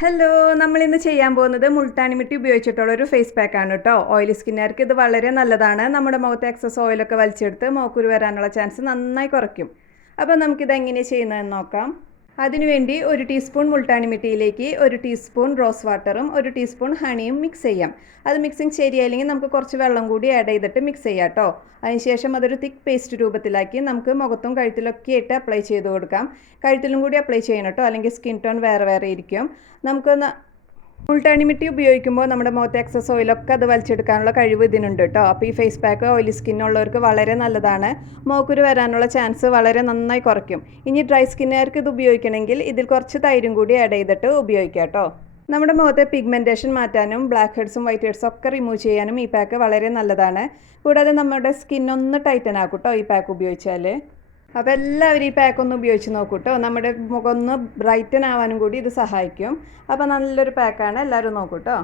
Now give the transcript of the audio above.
Hello നമ്മൾ ഇന്ന് ചെയ്യാൻ പോകുന്നത് മുൾട്ടാനിമിറ്റി ഉപയോഗിച്ചിട്ടുള്ള ഒരു ഫേസ് പാക്ക് ആണ് കേട്ടോ ഓയിലി സ്കിന്നുകാർക്ക് ഇത് വളരെ നല്ലതാണ്. നമ്മുടെ മുഖത്ത് എക്സസ് ഓയിലൊക്കെ വലിച്ചെടുത്ത് മോക്കുരു വരാനുള്ള ചാൻസ് നന്നായി കുറയ്ക്കും. അപ്പോൾ നമുക്കിത് എങ്ങനെയാണ് ചെയ്യുന്നതെന്ന് നോക്കാം. അതിനുവേണ്ടി ഒരു ടീസ്പൂൺ മുൾട്ടാണിമിട്ടിയിലേക്ക് ഒരു ടീസ്പൂൺ റോസ് വാട്ടറും ഒരു ടീസ്പൂൺ ഹണിയും മിക്സ് ചെയ്യാം. അത് മിക്സിങ് ശരിയായില്ലെങ്കിൽ നമുക്ക് കുറച്ച് വെള്ളം കൂടി ആഡ് ചെയ്തിട്ട് മിക്സ് ചെയ്യാം കേട്ടോ. അതിനുശേഷം അതൊരു തിക്ക് പേസ്റ്റ് രൂപത്തിലാക്കി നമുക്ക് മുഖത്തും കഴുത്തിലൊക്കെ ഇട്ട് അപ്ലൈ ചെയ്ത് കൊടുക്കാം. കഴുത്തിലും കൂടി അപ്ലൈ ചെയ്യണം കേട്ടോ. അല്ലെങ്കിൽ സ്കിൻ ടോൺ വേറെ വേറെ ഇരിക്കും. നമുക്കൊന്ന് മുൾട്ടാണിമിട്ടി ഉപയോഗിക്കുമ്പോൾ നമ്മുടെ മുഖത്ത് എക്സസ് ഓയിലൊക്കെ അത് വലിച്ചെടുക്കാനുള്ള കഴിവ് ഇതിനുണ്ട് കേട്ടോ. അപ്പോൾ ഈ ഫേസ് പാക്ക് ഓയിലി സ്കിന്നുള്ളവർക്ക് വളരെ നല്ലതാണ്. മോക്കുരു വരാനുള്ള ചാൻസ് വളരെ നന്നായി കുറയ്ക്കും. ഇനി ഡ്രൈ സ്കിന്നുകാർക്ക് ഇത് ഉപയോഗിക്കണമെങ്കിൽ ഇതിൽ കുറച്ച് തൈരും കൂടി ആഡ് ചെയ്തിട്ട് ഉപയോഗിക്കാം കേട്ടോ. നമ്മുടെ മുഖത്തെ പിഗ്മെന്റേഷൻ മാറ്റാനും ബ്ലാക്ക് ഹെഡ്സും വൈറ്റ് ഹെഡ്സും ഒക്കെ റിമൂവ് ചെയ്യാനും ഈ പാക്ക് വളരെ നല്ലതാണ്. കൂടാതെ നമ്മുടെ സ്കിന്നൊന്ന് ടൈറ്റൻ ആക്കും കേട്ടോ ഈ പാക്ക് ഉപയോഗിച്ചാൽ അപ്പോൾ എല്ലാവരും ഈ പാക്ക് ഒന്ന് ഉപയോഗിച്ച് നോക്കൂ കേട്ടോ നമ്മുടെ മുഖം ഒന്ന് ബ്രൈറ്റൻ ആവാനും കൂടി ഇത് സഹായിക്കും. അപ്പോൾ നല്ലൊരു പാക്കാണ് എല്ലാവരും നോക്കൂ കേട്ടോ